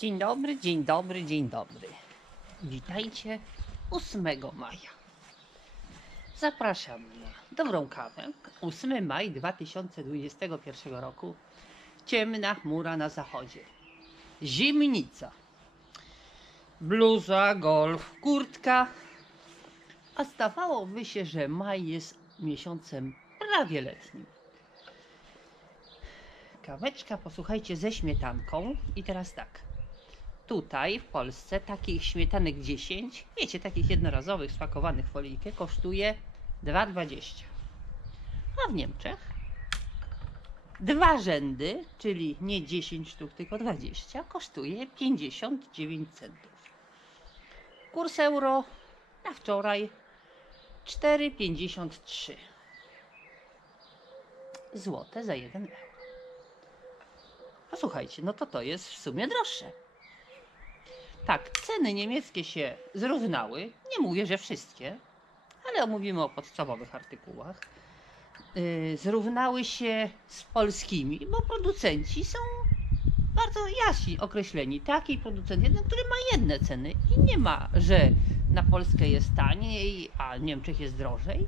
Dzień dobry, dzień dobry, dzień dobry. Witajcie 8 maja. Zapraszam na dobrą kawę. 8 maj 2021 roku. Ciemna chmura na zachodzie. Zimnica. Bluza, golf, kurtka. A zdawałoby się, że maj jest miesiącem prawie letnim. Kaweczka, posłuchajcie, ze śmietanką. I teraz tak. Tutaj w Polsce takich śmietanek 10, wiecie, takich jednorazowych, spakowanych w folijkę, kosztuje 2,20. A w Niemczech dwa rzędy, czyli nie 10 sztuk, tylko 20, kosztuje 59 centów. Kurs euro na wczoraj 4,53 złote za 1 euro. Posłuchajcie, no to to jest w sumie droższe. Tak, ceny niemieckie się zrównały. Nie mówię, że wszystkie, ale omówimy o podstawowych artykułach. Yy, zrównały się z polskimi, bo producenci są bardzo jaśni określeni. Taki producent jeden, który ma jedne ceny i nie ma, że na Polskę jest taniej, a Niemczech jest drożej.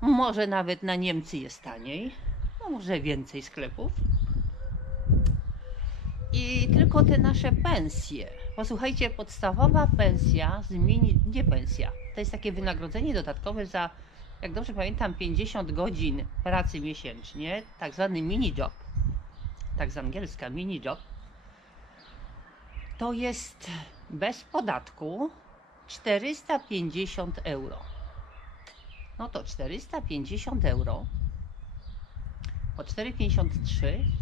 Może nawet na Niemcy jest taniej, no może więcej sklepów. I tylko te nasze pensje. Posłuchajcie, podstawowa pensja z mini, nie pensja, to jest takie wynagrodzenie dodatkowe za, jak dobrze pamiętam, 50 godzin pracy miesięcznie, tak zwany mini job, tak z angielska mini job, to jest bez podatku 450 euro. No to 450 euro po 4,53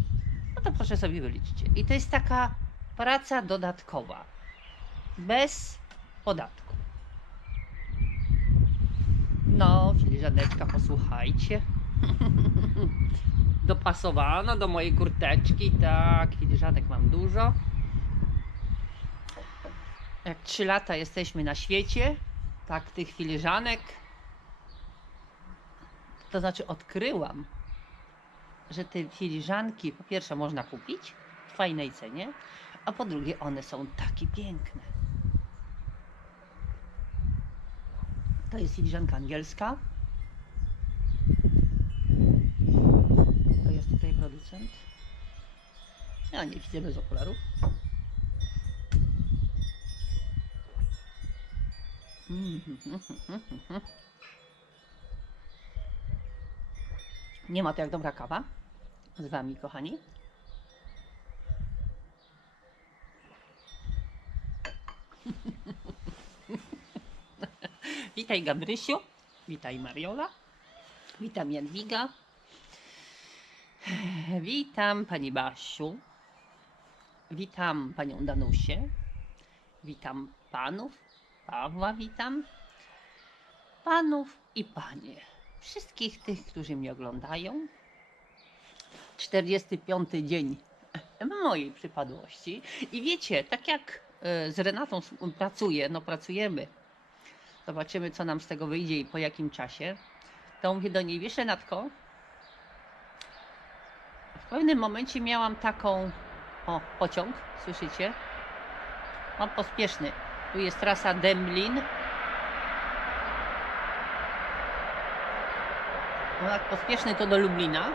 no to proszę sobie wyliczcie. I to jest taka praca dodatkowa, bez podatku. No, filiżaneczka, posłuchajcie. Dopasowana do mojej kurteczki, tak, filiżanek mam dużo. Jak 3 lata jesteśmy na świecie, tak tych filiżanek, to znaczy odkryłam, że te filiżanki po pierwsze można kupić w fajnej cenie, a po drugie one są takie piękne. To jest filiżanka angielska. To jest tutaj producent. Ja nie widzę bez okularów. Nie ma to jak dobra kawa z Wami, kochani. Witaj Gabrysiu, witaj Mariola, witam Jadwiga, witam Pani Basiu, witam Panią Danusię, witam Panów, Pawła witam, Panów i Panie, wszystkich tych, którzy mnie oglądają. 45 dzień mojej przypadłości. I wiecie, tak jak e, z Renatą pracuję, no pracujemy, zobaczymy co nam z tego wyjdzie i po jakim czasie, to mówię do niej, wiesz Renatko, w pewnym momencie miałam taką, o pociąg, słyszycie? Mam pospieszny, tu jest trasa Demlin, no jak pospieszny to do Lublina,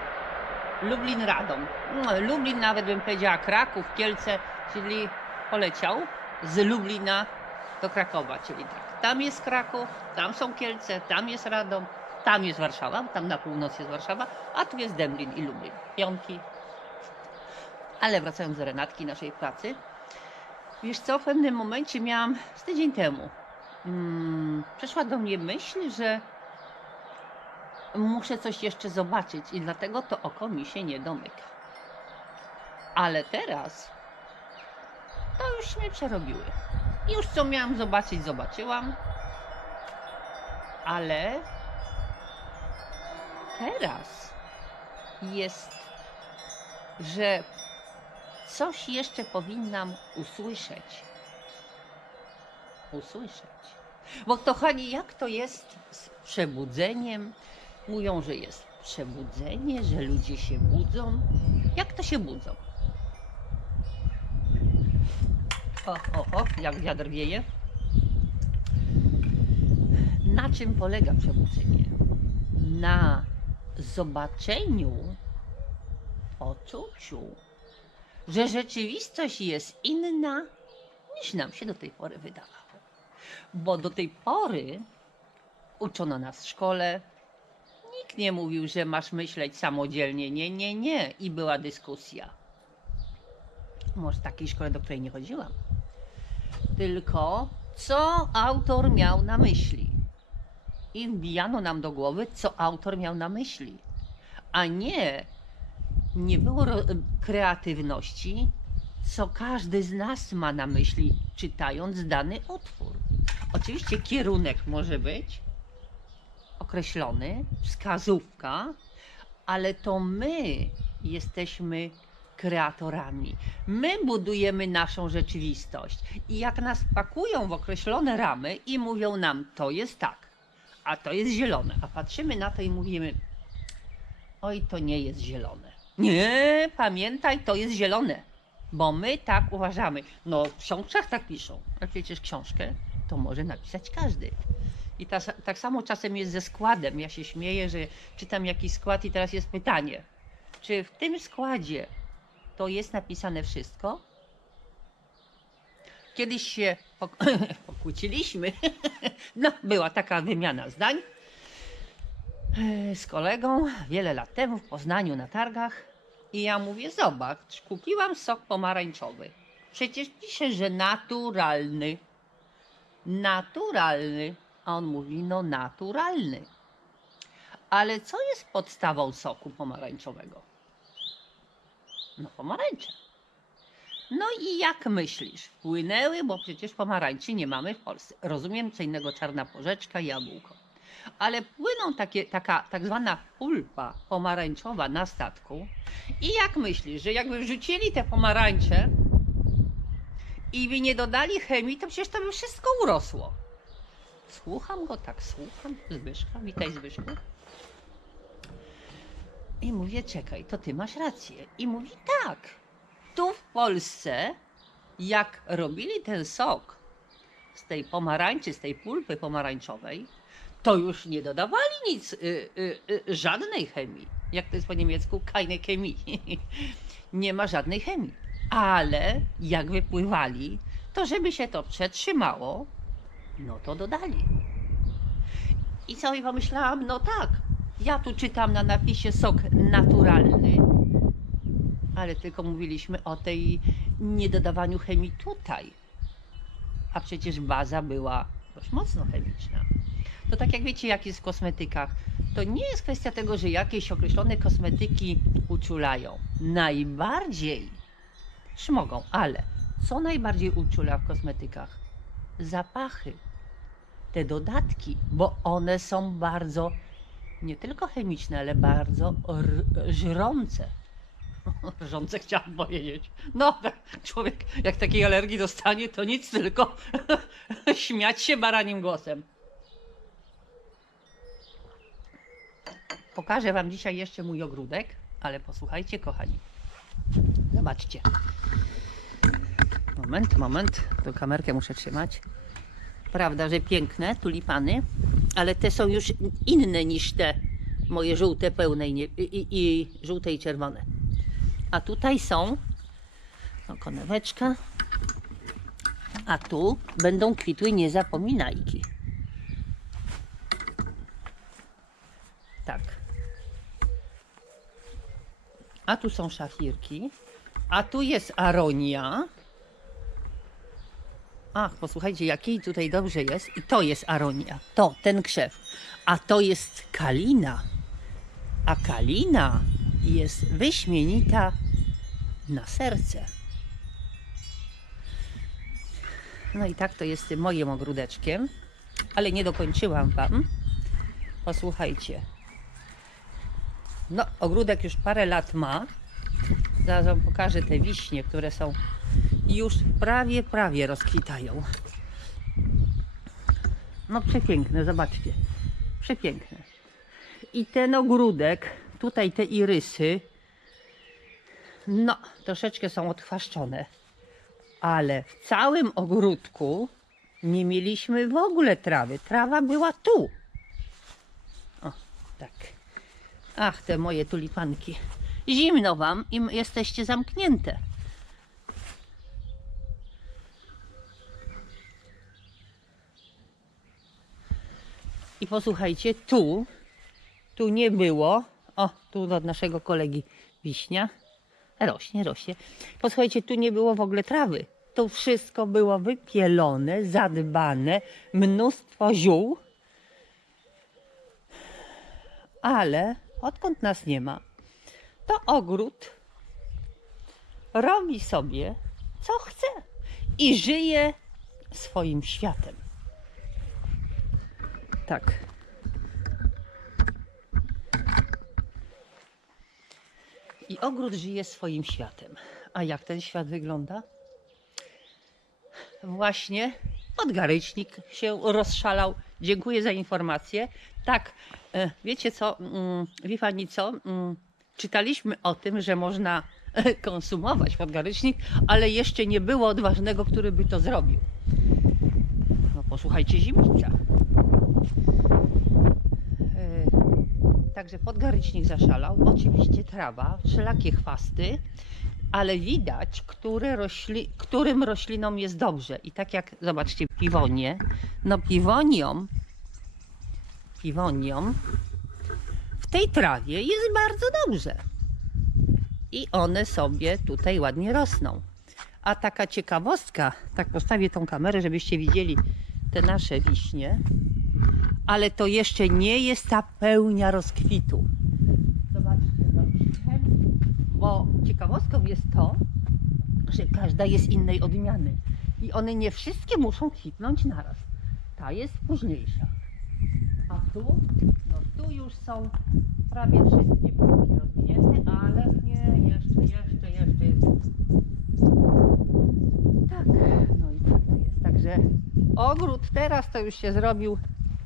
Lublin Radom. No, Lublin nawet bym powiedziała Kraków, Kielce, czyli poleciał z Lublina do Krakowa, czyli tak. Tam jest Kraków, tam są Kielce, tam jest Radom, tam jest Warszawa, tam na północ jest Warszawa, a tu jest Demlin i Lublin. Pionki. Ale wracając do Renatki, naszej pracy. Wiesz co, w pewnym momencie miałam, z tydzień temu, mm, przyszła do mnie myśl, że muszę coś jeszcze zobaczyć i dlatego to oko mi się nie domyka. Ale teraz to już mnie przerobiły. Już co miałam zobaczyć, zobaczyłam. Ale teraz jest, że coś jeszcze powinnam usłyszeć. Usłyszeć. Bo kochani, jak to jest z przebudzeniem? Mówią, że jest przebudzenie, że ludzie się budzą. Jak to się budzą? O, o, o, jak wiatr wieje. Na czym polega przebudzenie? Na zobaczeniu, poczuciu, że rzeczywistość jest inna niż nam się do tej pory wydawało. Bo do tej pory uczono nas w szkole, nikt nie mówił, że masz myśleć samodzielnie. Nie, nie, nie. I była dyskusja. Może takiej szkole, do której nie chodziłam. Tylko co autor miał na myśli. I wbijano nam do głowy, co autor miał na myśli. A nie, nie było kreatywności, co każdy z nas ma na myśli, czytając dany utwór. Oczywiście kierunek może być określony, wskazówka, ale to my jesteśmy kreatorami. My budujemy naszą rzeczywistość. I jak nas pakują w określone ramy i mówią nam, to jest tak, a to jest zielone, a patrzymy na to i mówimy, oj, to nie jest zielone. Nie, pamiętaj, to jest zielone, bo my tak uważamy. No, w książkach tak piszą, a przecież książkę to może napisać każdy. I ta, tak samo czasem jest ze składem. Ja się śmieję, że czytam jakiś skład i teraz jest pytanie, czy w tym składzie to jest napisane wszystko? Kiedyś się pok- pokłóciliśmy. No, była taka wymiana zdań e, z kolegą wiele lat temu w Poznaniu na targach. I ja mówię, zobacz, kupiłam sok pomarańczowy. Przecież pisze, że naturalny. Naturalny. A on mówi, no naturalny. Ale co jest podstawą soku pomarańczowego? No pomarańcze. No i jak myślisz? Płynęły, bo przecież pomarańczy nie mamy w Polsce. Rozumiem, co innego czarna porzeczka, jabłko. Ale płyną takie, taka tak zwana pulpa pomarańczowa na statku. I jak myślisz, że jakby wrzucili te pomarańcze i by nie dodali chemii, to przecież to by wszystko urosło. Słucham go, tak słucham Zbyszka. Witaj Zbyszku. I mówię, czekaj, to ty masz rację. I mówi, tak. Tu w Polsce, jak robili ten sok z tej pomarańczy, z tej pulpy pomarańczowej, to już nie dodawali nic, y, y, y, żadnej chemii. Jak to jest po niemiecku? Keine chemii. nie ma żadnej chemii. Ale jak wypływali, to żeby się to przetrzymało, no to dodali. I sobie pomyślałam, no tak, ja tu czytam na napisie sok naturalny, ale tylko mówiliśmy o tej niedodawaniu chemii tutaj. A przecież baza była dość mocno chemiczna. To tak jak wiecie, jak jest w kosmetykach, to nie jest kwestia tego, że jakieś określone kosmetyki uczulają. Najbardziej mogą, ale co najbardziej uczula w kosmetykach? Zapachy te dodatki, bo one są bardzo nie tylko chemiczne, ale bardzo żrące. Żrące chciałam powiedzieć. No, człowiek jak takiej alergii dostanie, to nic tylko śmiać się baranim głosem. Pokażę Wam dzisiaj jeszcze mój ogródek, ale posłuchajcie, kochani. Zobaczcie. Moment, moment. To kamerkę muszę trzymać prawda, że piękne tulipany, ale te są już inne niż te moje żółte, pełne i, nie, i, i żółte i czerwone. A tutaj są no, koneweczka, a tu będą kwitły niezapominajki. Tak. A tu są szafirki, a tu jest aronia. Ach, posłuchajcie, jakiej tutaj dobrze jest. I to jest aronia. To, ten krzew. A to jest kalina. A kalina jest wyśmienita na serce. No i tak to jest tym moim ogródeczkiem. Ale nie dokończyłam wam. Posłuchajcie. No, ogródek już parę lat ma. Zaraz wam pokażę te wiśnie, które są już prawie, prawie rozkwitają. No przepiękne, zobaczcie. Przepiękne. I ten ogródek, tutaj te irysy, no troszeczkę są odchwaszczone, Ale w całym ogródku nie mieliśmy w ogóle trawy. Trawa była tu. O, tak. Ach, te moje tulipanki. Zimno wam i jesteście zamknięte. I posłuchajcie, tu, tu nie było. O, tu od naszego kolegi wiśnia. Rośnie, rośnie. Posłuchajcie, tu nie było w ogóle trawy. To wszystko było wypielone, zadbane, mnóstwo ziół. Ale odkąd nas nie ma, to ogród robi sobie co chce i żyje swoim światem. Tak. I ogród żyje swoim światem. A jak ten świat wygląda? Właśnie podgarycznik się rozszalał. Dziękuję za informację. Tak, e, wiecie co, mm, wie pani co? Mm, Czytaliśmy o tym, że można e, konsumować podgarycznik, ale jeszcze nie było odważnego, który by to zrobił. No posłuchajcie zimnica. Także podgarycznik zaszalał, oczywiście trawa, wszelakie chwasty, ale widać, rośli, którym roślinom jest dobrze. I tak jak, zobaczcie, piwonie, no piwoniom, piwoniom w tej trawie jest bardzo dobrze. I one sobie tutaj ładnie rosną. A taka ciekawostka, tak postawię tą kamerę, żebyście widzieli te nasze wiśnie, ale to jeszcze nie jest ta pełnia rozkwitu. Zobaczcie, zobaczcie. bo ciekawostką jest to, że każda jest innej odmiany i one nie wszystkie muszą kwitnąć naraz. Ta jest późniejsza. A tu, no tu już są prawie wszystkie pąki rozwinięte, ale nie, jeszcze, jeszcze, jeszcze jest. Tak, no i tak to jest. Także ogród teraz to już się zrobił.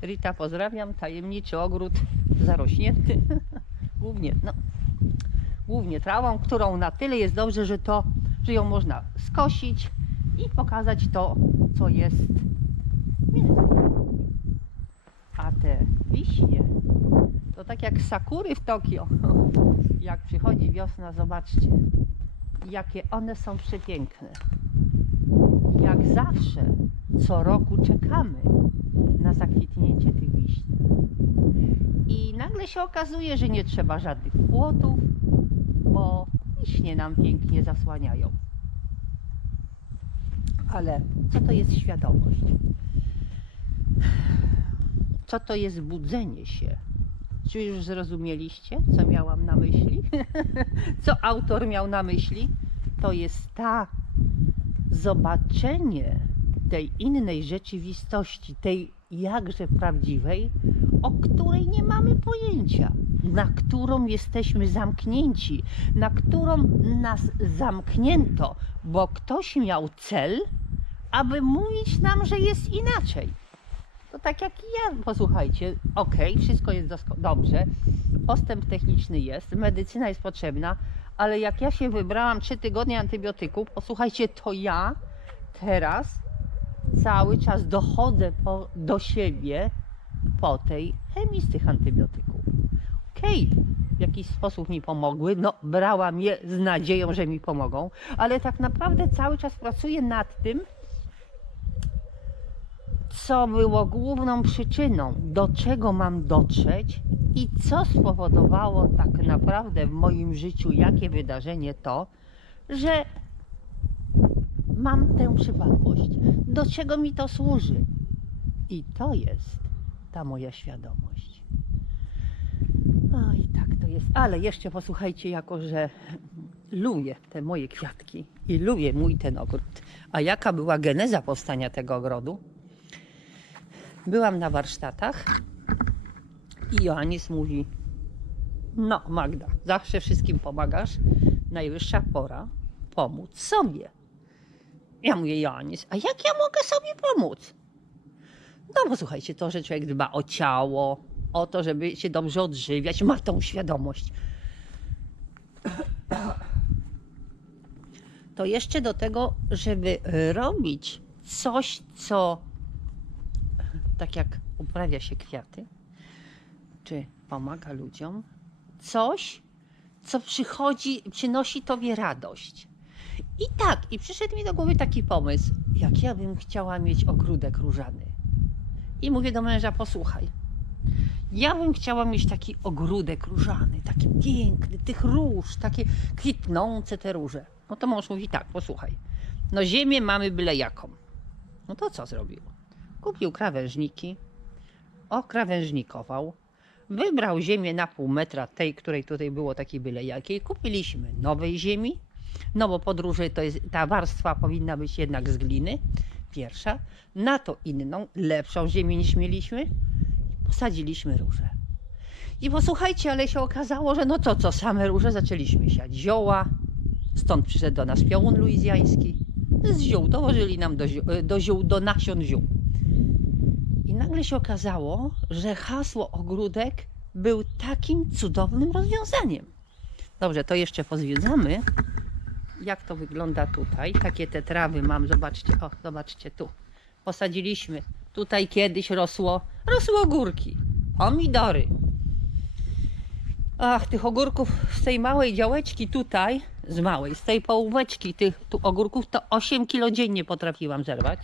Rita, pozdrawiam. Tajemniczy ogród zarośnięty. głównie, no, głównie trawą, którą na tyle jest dobrze, że to, że ją można skosić i pokazać to, co jest. A te wiśnie, to tak jak sakury w Tokio. Jak przychodzi wiosna, zobaczcie, jakie one są przepiękne. Jak zawsze, co roku czekamy na zakwitnięcie tych wiśni. I nagle się okazuje, że nie trzeba żadnych płotów, bo wiśnie nam pięknie zasłaniają. Ale co to jest świadomość? Co to jest budzenie się? Czy już zrozumieliście, co miałam na myśli? co autor miał na myśli? To jest ta zobaczenie tej innej rzeczywistości, tej jakże prawdziwej, o której nie mamy pojęcia, na którą jesteśmy zamknięci, na którą nas zamknięto, bo ktoś miał cel, aby mówić nam, że jest inaczej. To tak jak ja, posłuchajcie, okej, wszystko jest dobrze, postęp techniczny jest, medycyna jest potrzebna, ale jak ja się wybrałam trzy tygodnie antybiotyków, posłuchajcie, to ja teraz cały czas dochodzę po, do siebie po tej chemii z tych antybiotyków. Okej, w jakiś sposób mi pomogły, no brałam je z nadzieją, że mi pomogą, ale tak naprawdę cały czas pracuję nad tym, co było główną przyczyną, do czego mam dotrzeć i co spowodowało tak naprawdę w moim życiu, jakie wydarzenie to, że mam tę przypadłość. Do czego mi to służy? I to jest ta moja świadomość. No i tak to jest. Ale jeszcze posłuchajcie, jako że lubię te moje kwiatki i lubię mój ten ogród. A jaka była geneza powstania tego ogrodu? Byłam na warsztatach i Joannis mówi: No, Magda, zawsze wszystkim pomagasz. Najwyższa pora pomóc sobie. Ja mówię, Joannis, a jak ja mogę sobie pomóc? No, posłuchajcie, to, że człowiek dba o ciało, o to, żeby się dobrze odżywiać, ma tą świadomość. to jeszcze do tego, żeby robić coś, co tak jak uprawia się kwiaty, czy pomaga ludziom, coś, co przychodzi, przynosi tobie radość. I tak, i przyszedł mi do głowy taki pomysł, jak ja bym chciała mieć ogródek różany. I mówię do męża, posłuchaj, ja bym chciała mieć taki ogródek różany, taki piękny, tych róż, takie kwitnące te róże. No to mąż mówi tak, posłuchaj, no ziemię mamy byle jaką. No to co zrobił? Kupił krawężniki, okrawężnikował, wybrał ziemię na pół metra tej, której tutaj było takiej byle jakiej. Kupiliśmy nowej ziemi, no bo podróży to jest, ta warstwa powinna być jednak z gliny, pierwsza, na to inną, lepszą ziemię niż mieliśmy, posadziliśmy róże. I posłuchajcie, ale się okazało, że no to co, same róże zaczęliśmy siać zioła, stąd przyszedł do nas piołun luizjański, z ziół, dołożyli nam do, ziół- do ziół, do nasion ziół. I nagle się okazało, że hasło ogródek był takim cudownym rozwiązaniem. Dobrze, to jeszcze pozwiedzamy, jak to wygląda tutaj. Takie te trawy mam, zobaczcie, o, zobaczcie tu. Posadziliśmy. Tutaj kiedyś rosło, rosły ogórki, pomidory. Ach, tych ogórków z tej małej działeczki tutaj, z małej, z tej połóweczki tych tu ogórków, to 8 kilo dziennie potrafiłam zerwać.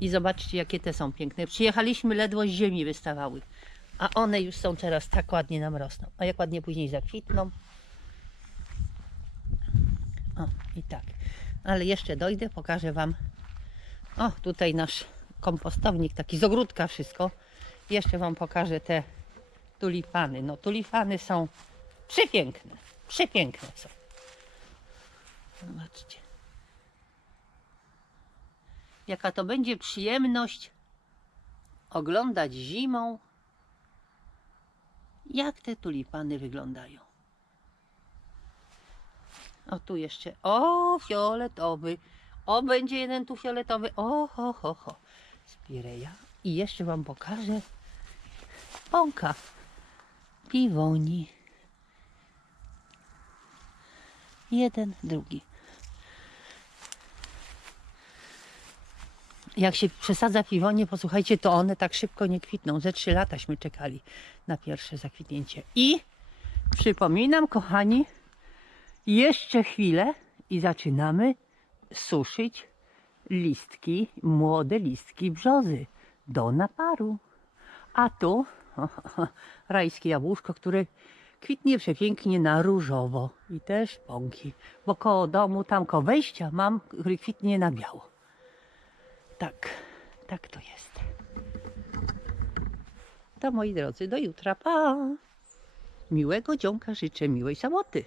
I zobaczcie, jakie te są piękne. Przyjechaliśmy, ledwo z ziemi wystawały. A one już są teraz tak ładnie nam rosną. A jak ładnie później zakwitną. O, i tak. Ale jeszcze dojdę, pokażę Wam. O, tutaj nasz kompostownik, taki z ogródka wszystko. Jeszcze Wam pokażę te tulipany. No, tulipany są przepiękne. Przepiękne są. Zobaczcie. Jaka to będzie przyjemność oglądać zimą, jak te tulipany wyglądają. O, tu jeszcze. O, fioletowy. O, będzie jeden tu fioletowy. O, ho, ho, ho. Spireja. I jeszcze Wam pokażę pąka piwoni. Jeden, drugi. Jak się przesadza piwonie, posłuchajcie, to one tak szybko nie kwitną. Ze trzy lataśmy czekali na pierwsze zakwitnięcie. I przypominam, kochani, jeszcze chwilę i zaczynamy suszyć listki, młode listki brzozy do naparu. A tu rajskie jabłuszko, które kwitnie przepięknie na różowo i też pąki, bo koło domu, tam koło wejścia mam, który kwitnie na biało. Tak, tak to jest. To moi drodzy, do jutra, pa! Miłego dzionka życzę, miłej samoty.